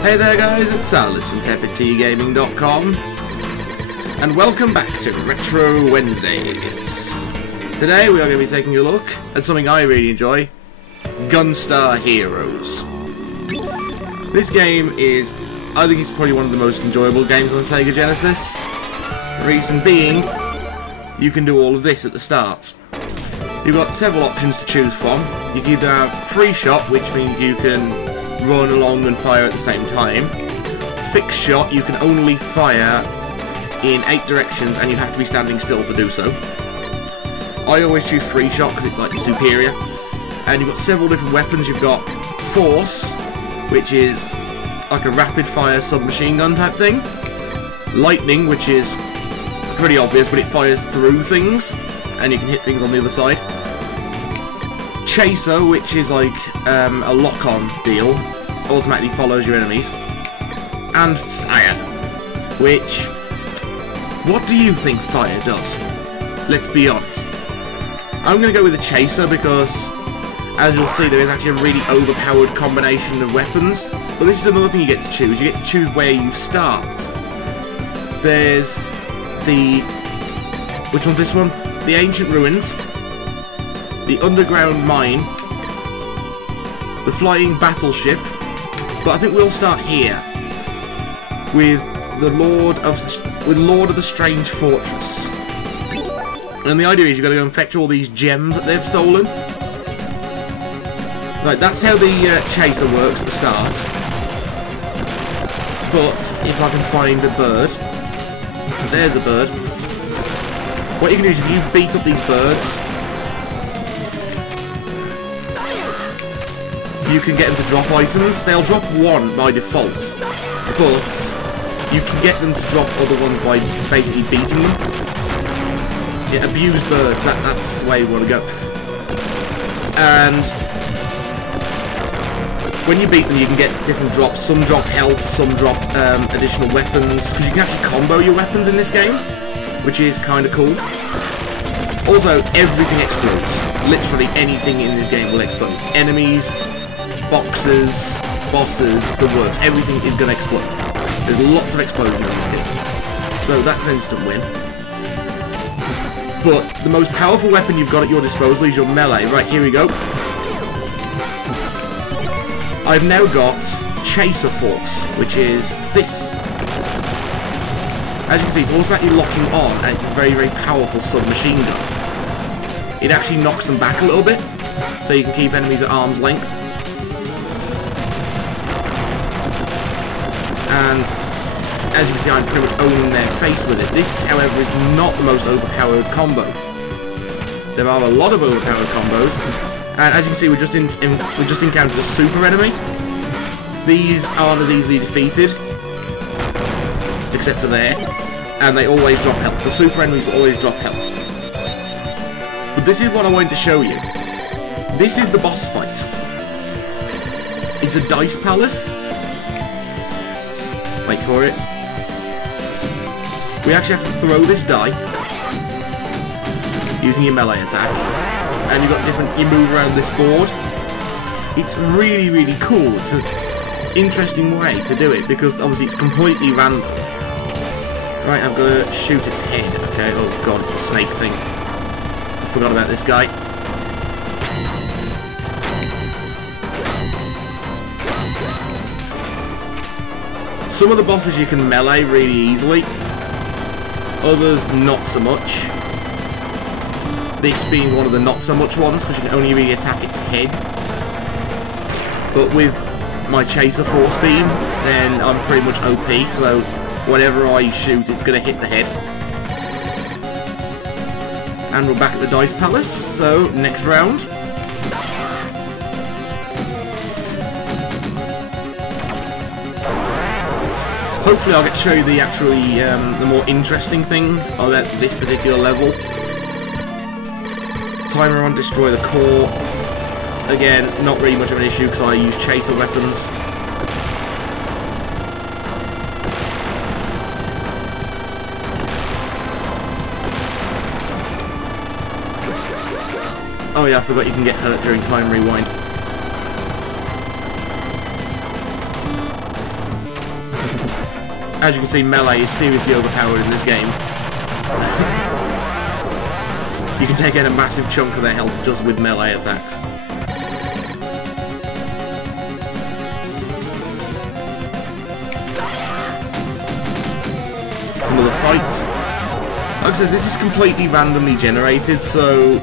Hey there guys, it's Salis from TepidTGaming.com and welcome back to Retro Wednesdays. Today we are going to be taking a look at something I really enjoy, Gunstar Heroes. This game is, I think it's probably one of the most enjoyable games on the Sega Genesis. The reason being, you can do all of this at the start. You've got several options to choose from. You can either have free shot, which means you can run along and fire at the same time. Fixed shot, you can only fire in 8 directions and you have to be standing still to do so. I always choose free shot because it's like superior. And you've got several different weapons. You've got force, which is like a rapid fire submachine gun type thing. Lightning, which is pretty obvious, but it fires through things and you can hit things on the other side. Chaser, which is like a lock-on deal, automatically follows your enemies. And fire, which, what do you think fire does? Let's be honest. I'm going to go with the Chaser because, as you'll see, there is actually a really overpowered combination of weapons. But this is another thing you get to choose. You get to choose where you start. There's the... which one's this one? The Ancient Ruins, the Underground Mine, the Flying Battleship, but I think we'll start here with the Lord of the Strange Fortress. And the idea is you've got to go and fetch all these gems that they've stolen. Right, that's how the Chaser works at the start. But if I can find a bird, there's a bird. What you can do is if you beat up these birds, you can get them to drop items. They'll drop one by default, but you can get them to drop other ones by basically beating them. Yeah, abuse birds, that's the way you want to go. And when you beat them, you can get different drops. Some drop health, some drop additional weapons, because you can actually combo your weapons in this game, which is kind of cool. Also, everything explodes. Literally anything in this game will explode. Enemies, boxes, bosses, the works. Everything is going to explode. There's lots of explosions in this game. So that's an instant win. But the most powerful weapon you've got at your disposal is your melee. Right, here we go. I've now got Chaser Force, which is this. As you can see, it's automatically locking on, and it's a very, very powerful submachine gun. It actually knocks them back a little bit, so you can keep enemies at arm's length. And as you can see, I'm pretty much owning their face with it. This, however, is not the most overpowered combo. There are a lot of overpowered combos, and as you can see, we just encountered a super enemy. These aren't as easily defeated, except for there, and they always drop health. The super enemies always drop health. But this is what I wanted to show you. This is the boss fight. It's a dice palace. Wait for it. We actually have to throw this die using your melee attack, and you've got you move around this board. It's really, really cool. It's an interesting way to do it because obviously it's completely random. Right, I've got to shoot its head. Okay, oh god, it's a snake thing. I forgot about this guy. Some of the bosses you can melee really easily, others not so much. This being one of the not so much ones because you can only really attack its head. But with my Chaser Force Beam, then I'm pretty much OP, so whatever I shoot, it's going to hit the head. And we're back at the Dice Palace, so next round. Hopefully I'll get to show you the actually the more interesting thing of this particular level. Timer on destroy the core. Again, not really much of an issue because I use chaser weapons. Oh yeah, I forgot you can get hurt during time rewind. As you can see, melee is seriously overpowered in this game. You can take out a massive chunk of their health just with melee attacks. Some of the fights. Like I said, this is completely randomly generated, so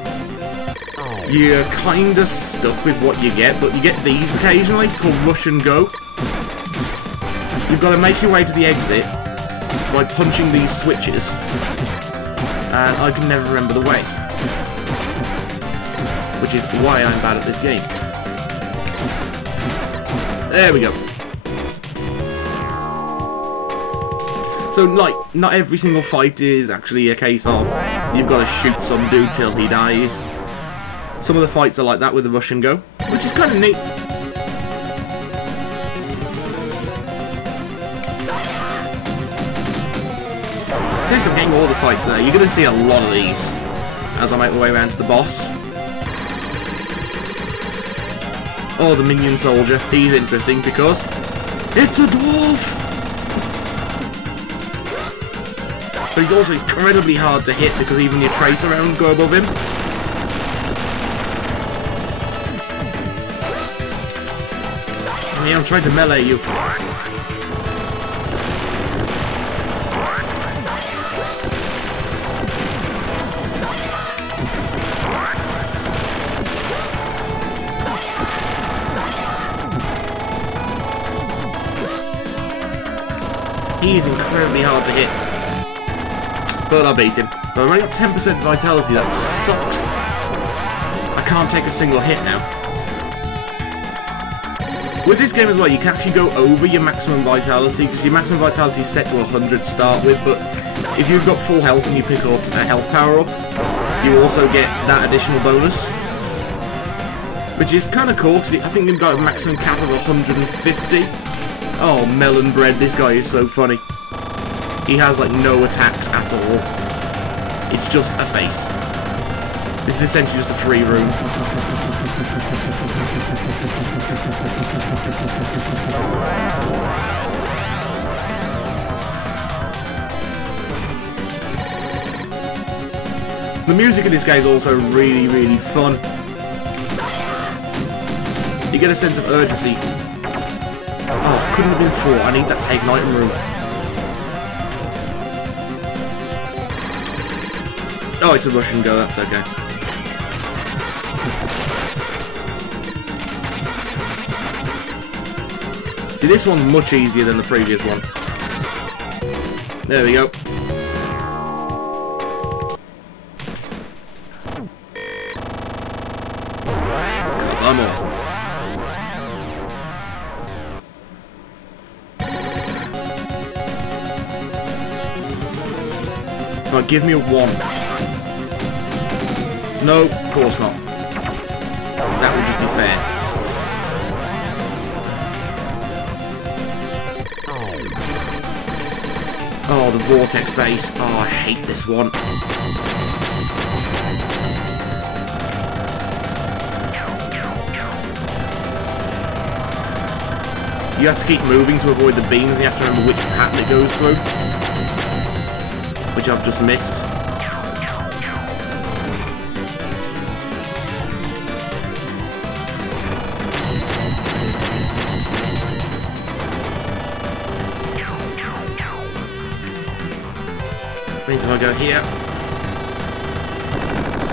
you're kind of stuck with what you get, but you get these occasionally, called Rush and Go. You've got to make your way to the exit by punching these switches, and I can never remember the way. Which is why I'm bad at this game. There we go. So, like, not every single fight is actually a case of you've got to shoot some dude till he dies. Some of the fights are like that with the Rush and Go, which is kind of neat. I'm getting all the fights there. You're going to see a lot of these as I make my way around to the boss. Oh, the minion soldier. He's interesting because it's a dwarf! But he's also incredibly hard to hit because even your tracer rounds go above him. Yeah, I'm trying to melee you. He is incredibly hard to hit. But I beat him. But I've only got 10% vitality, that sucks. I can't take a single hit now. With this game as well, you can actually go over your maximum vitality, because your maximum vitality is set to 100 to start with, but if you've got full health and you pick up a health power-up, you also get that additional bonus. Which is kind of cool, because I think they've got a maximum cap of 150. Oh, melon bread, this guy is so funny. He has, like, no attacks at all. It's just a face. This is essentially just a free room. The music in this game is also really, really fun. You get a sense of urgency. Oh, couldn't have been 4. I need that taken item room. Oh, it's a Rush and Go, that's okay. See, this one's much easier than the previous one. There we go. Because I'm awesome. Right, give me a 1. No, of course not. That would just be fair. Oh, the vortex base. Oh, I hate this one. You have to keep moving to avoid the beams, and you have to remember which pattern it goes through. Which I've just missed. Means if I go here.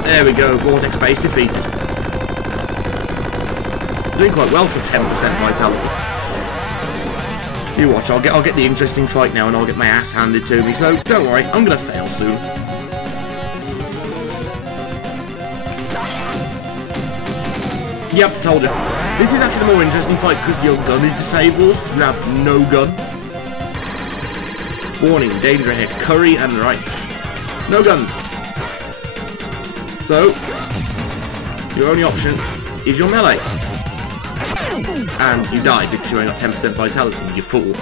There we go, vortex base defeated. Doing quite well for 10% vitality. You watch, I'll get the interesting fight now and I'll get my ass handed to me, so don't worry, I'm gonna fail soon. Yep, told you. This is actually the more interesting fight because your gun is disabled. You have no gun. Warning, danger ahead, curry and rice. No guns. So, your only option is your melee. And you died because you only got 10% vitality, you fool.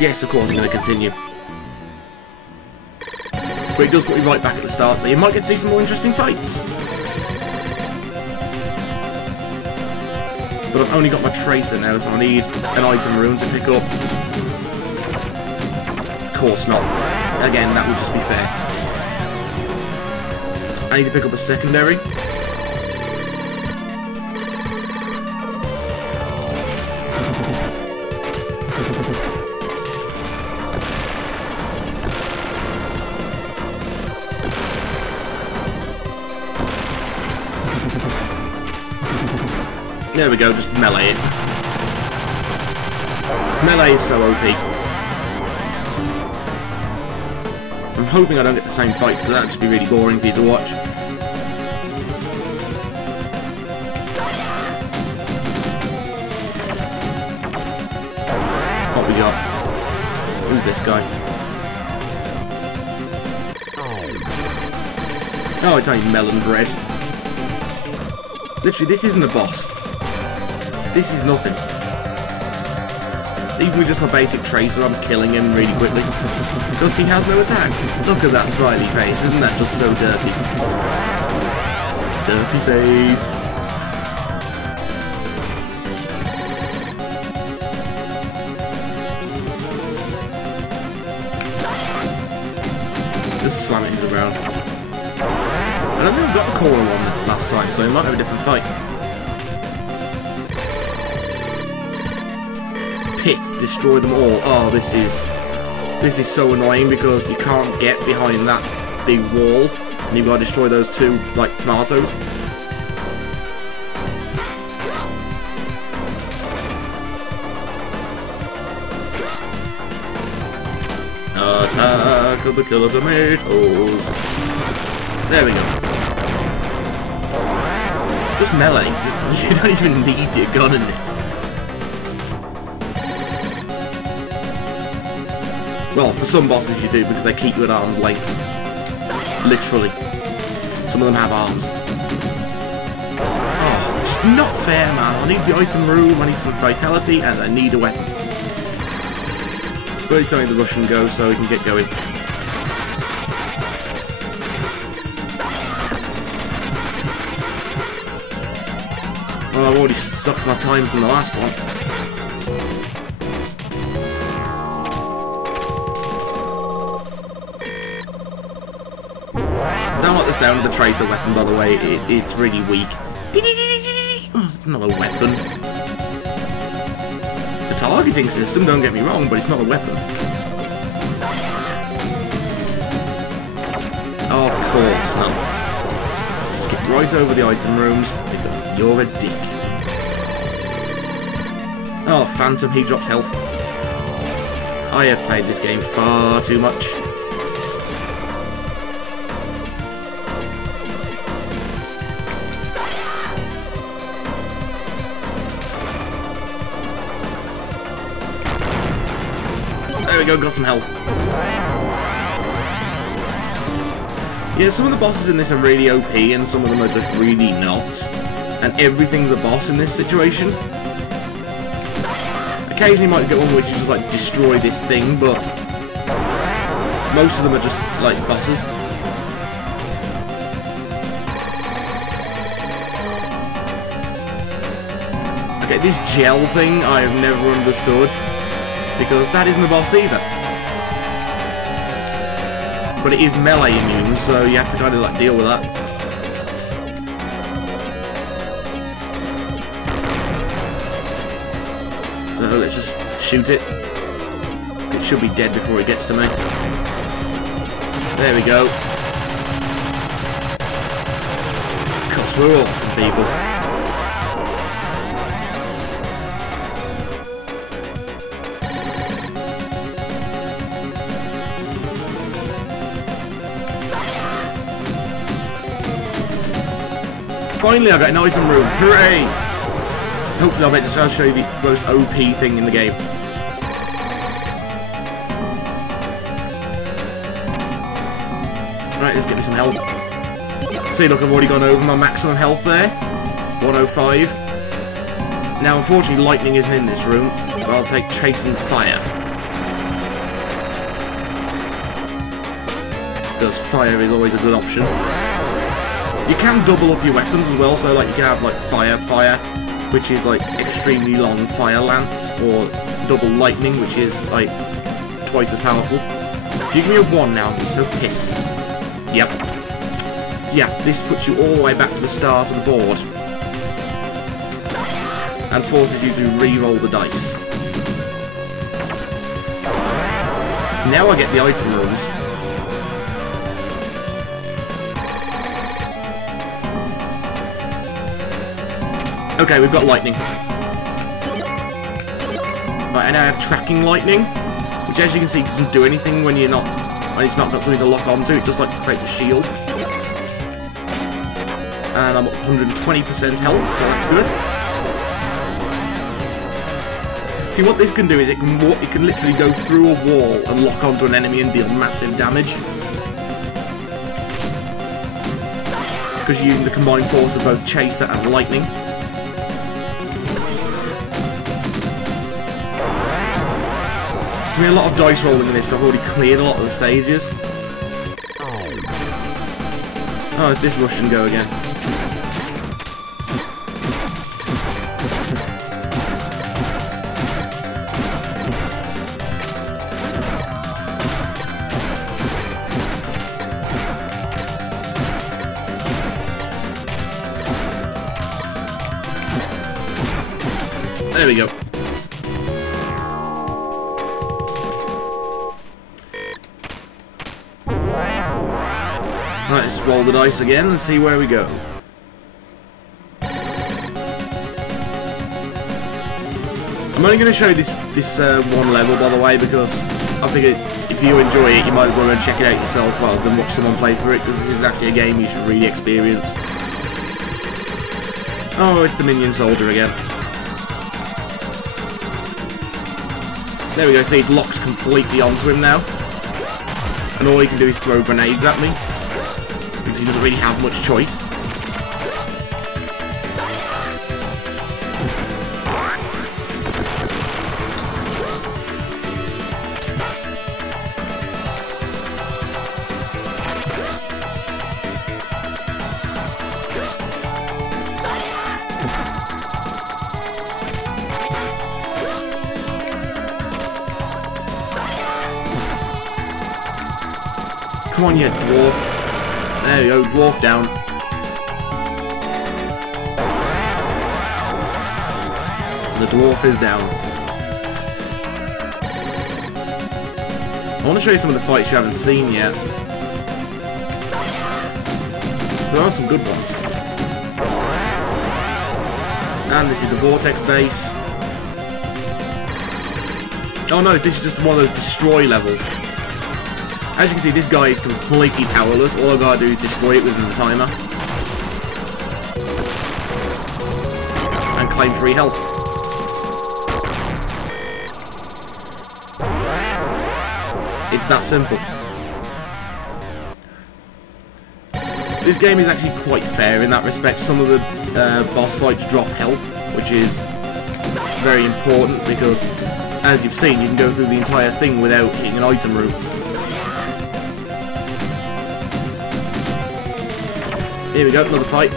Yes, of course, I'm going to continue. But it does put me right back at the start, so you might get to see some more interesting fights. But I've only got my tracer now, so I need an item room to pick up. course not. Again, that would just be fair. I need to pick up a secondary. There we go, just melee it. Melee is so OP. I'm hoping I don't get the same fights, because that would just be really boring for you to watch. What we got? Who's this guy? Oh, it's only melon bread. Literally, this isn't a boss. This is nothing. Even with just my basic tracer, I'm killing him really quickly. Because he has no attack. Look at that smiley face, isn't that just so dirty? Dirty face. Just slam it into the ground. I don't think I got a corner one last time, so it might have a different fight. Pits, destroy them all. Oh, this is so annoying because you can't get behind that big wall, and you've got to destroy those two, like, tomatoes. Attack of the killer tomatoes. There we go. Just melee. You don't even need your gun in this. Well, for some bosses you do, because they keep you at arm's length. Literally. Some of them have arms. Oh, it's not fair, man. I need the item room, I need some vitality, and I need a weapon. But it's only the Russian go, so we can get going. Well, I've already sucked my time from the last one. I don't like the sound of the tracer weapon, by the way. It's really weak. Oh, it's not a weapon. It's a targeting system, don't get me wrong, but it's not a weapon. Of course not. Skip right over the item rooms, because you're a dick. Oh, Phantom, he drops health. I have played this game far too much. There we go, got some health. Yeah, some of the bosses in this are really OP and some of them are just really not. And everything's a boss in this situation. Occasionally you might get one which you just like destroy this thing, but most of them are just like bosses. Okay, this gel thing I have never understood, because that isn't a boss either. But it is melee immune, so you have to kind of like deal with that. So let's just shoot it. It should be dead before it gets to me. There we go. Because we're awesome people. Finally, I got an item room. Hooray! Hopefully, I'll show you the most OP thing in the game. Right, let's get me some health. See, look, I've already gone over my maximum health there. 105. Now, unfortunately, lightning isn't in this room, but I'll take chasing fire. Because fire is always a good option. You can double up your weapons as well, so like you can have like fire, which is like extremely long fire lance, or double lightning, which is like twice as powerful. Give me a 1 now, I'm so pissed. Yep. Yeah, this puts you all the way back to the start of the board. And forces you to re-roll the dice. Now I get the item rooms. Okay, we've got lightning. Right, and I have tracking lightning, which as you can see doesn't do anything when it's not got something to lock onto. It just like creates a shield. And I'm at 120% health, so that's good. See, what this can do is it can literally go through a wall and lock onto an enemy and deal massive damage. Because you're using the combined force of both Chaser and Lightning. There's going to be a lot of dice rolling in this, because I've already cleared a lot of the stages. Oh, it's this Russian go again. There we go. Right, let's roll the dice again and see where we go. I'm only going to show this one level, by the way, because I figured if you enjoy it, you might as well go and check it out yourself rather than watch someone play through it, because this is actually a game you should really experience. Oh, it's the minion soldier again. There we go, see, it's locked completely onto him now. And all he can do is throw grenades at me, because he doesn't really have much choice. Come on, you dwarf. There you go, dwarf down. The dwarf is down. I want to show you some of the fights you haven't seen yet. So there are some good ones. And this is the Vortex base. Oh no, this is just one of those destroy levels. As you can see, this guy is completely powerless. All I've got to do is destroy it within the timer. And claim free health. It's that simple. This game is actually quite fair in that respect. Some of the boss fights drop health, which is very important because, as you've seen, you can go through the entire thing without hitting an item room. Here we go, another fight.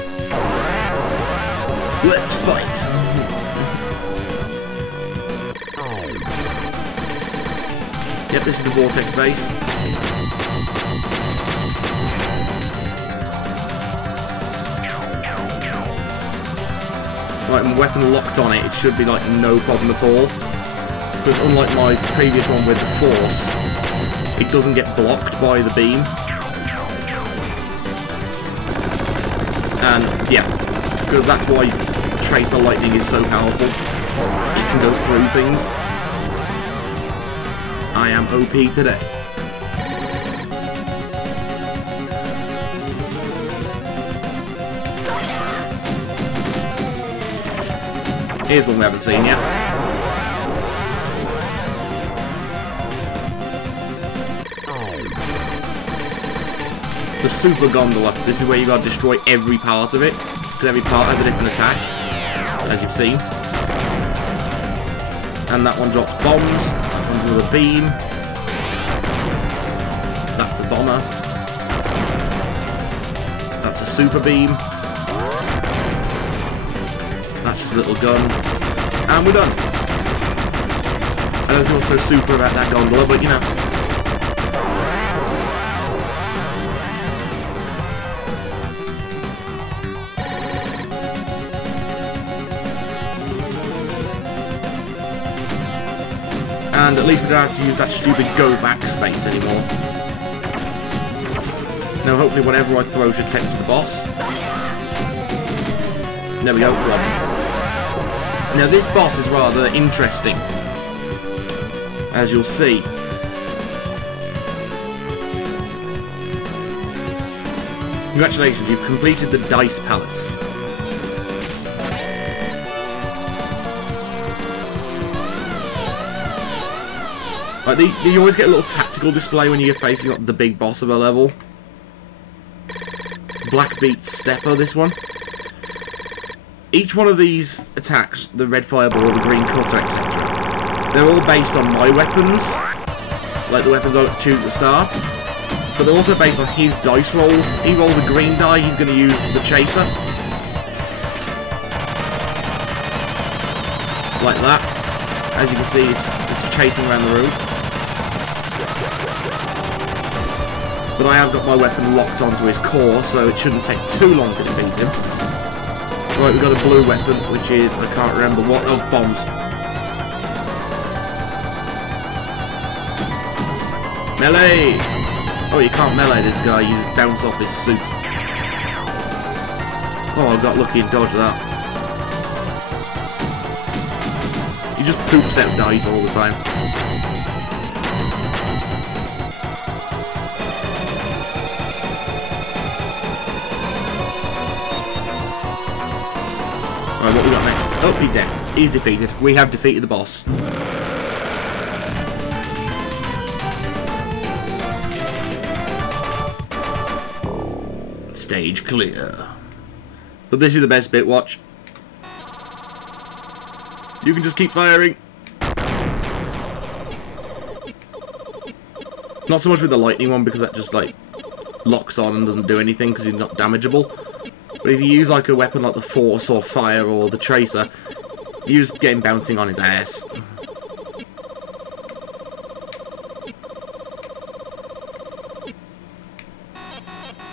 Let's fight! Yep, this is the Vortex base. Right, my weapon locked on it, it should be like no problem at all. Because unlike my previous one with the Force, it doesn't get blocked by the beam. And yeah, because that's why Tracer Lightning is so powerful. It can go through things. I am OP today. Here's one we haven't seen yet. The Super Gondola. This is where you gotta destroy every part of it, because every part has a different attack, as you've seen. And that one drops bombs. That one's with a beam. That's a bomber. That's a super beam. That's just a little gun. And we're done. I don't feel so super about that gondola, but you know. And at least we don't have to use that stupid go back space anymore. Now hopefully whatever I throw should take me to the boss. There we go. Now this boss is rather interesting, as you'll see. Congratulations, you've completed the Dice Palace. Like you always get a little tactical display when you're facing like, the big boss of a level. Black Beats Stepper, this one. Each one of these attacks, the red fireball, the green cutter, etc., they're all based on my weapons, like the weapons I like to choose at the start, but they're also based on his dice rolls. If he rolls a green die, he's going to use the chaser. Like that. As you can see, it's chasing around the room. But I have got my weapon locked onto his core, so it shouldn't take too long to defeat him. Right, we've got a blue weapon, which is, I can't remember what, oh, bombs. Melee! Oh, you can't melee this guy, you bounce off his suit. Oh, I got lucky and dodged that. He just poops out dice all the time. Right, what we got next? Oh, he's dead. He's defeated. We have defeated the boss. Stage clear. But this is the best bit, watch. You can just keep firing. Not so much with the lightning one, because that just, like, locks on and doesn't do anything, because he's not damageable. But if you use like a weapon like the Force or Fire or the Tracer, you just get him bouncing on his ass.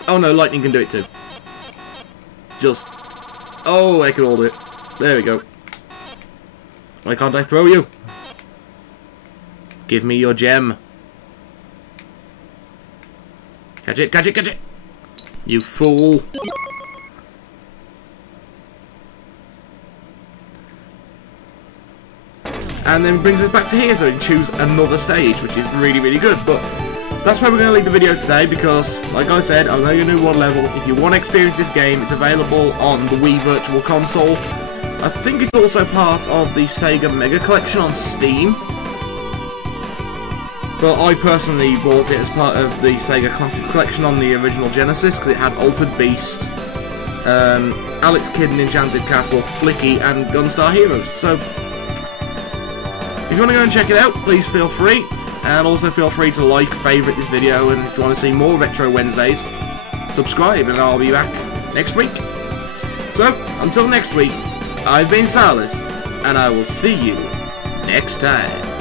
Oh no, lightning can do it too. Just... oh, I can all do it. There we go. Why can't I throw you? Give me your gem. Catch it, catch it, catch it! You fool! And then brings us back to here, so we can choose another stage, which is really, really good. But that's where we're going to leave the video today, because, like I said, I'm only going to do one level. If you want to experience this game, it's available on the Wii Virtual Console. I think it's also part of the Sega Mega Collection on Steam. But I personally bought it as part of the Sega Classic Collection on the original Genesis, because it had Altered Beast, Alex Kidd and Enchanted Castle, Flicky, and Gunstar Heroes. So, if you want to go and check it out, please feel free. And also feel free to like, favourite this video, and if you want to see more Retro Wednesdays, subscribe, and I'll be back next week. So, until next week, I've been Salis, and I will see you next time.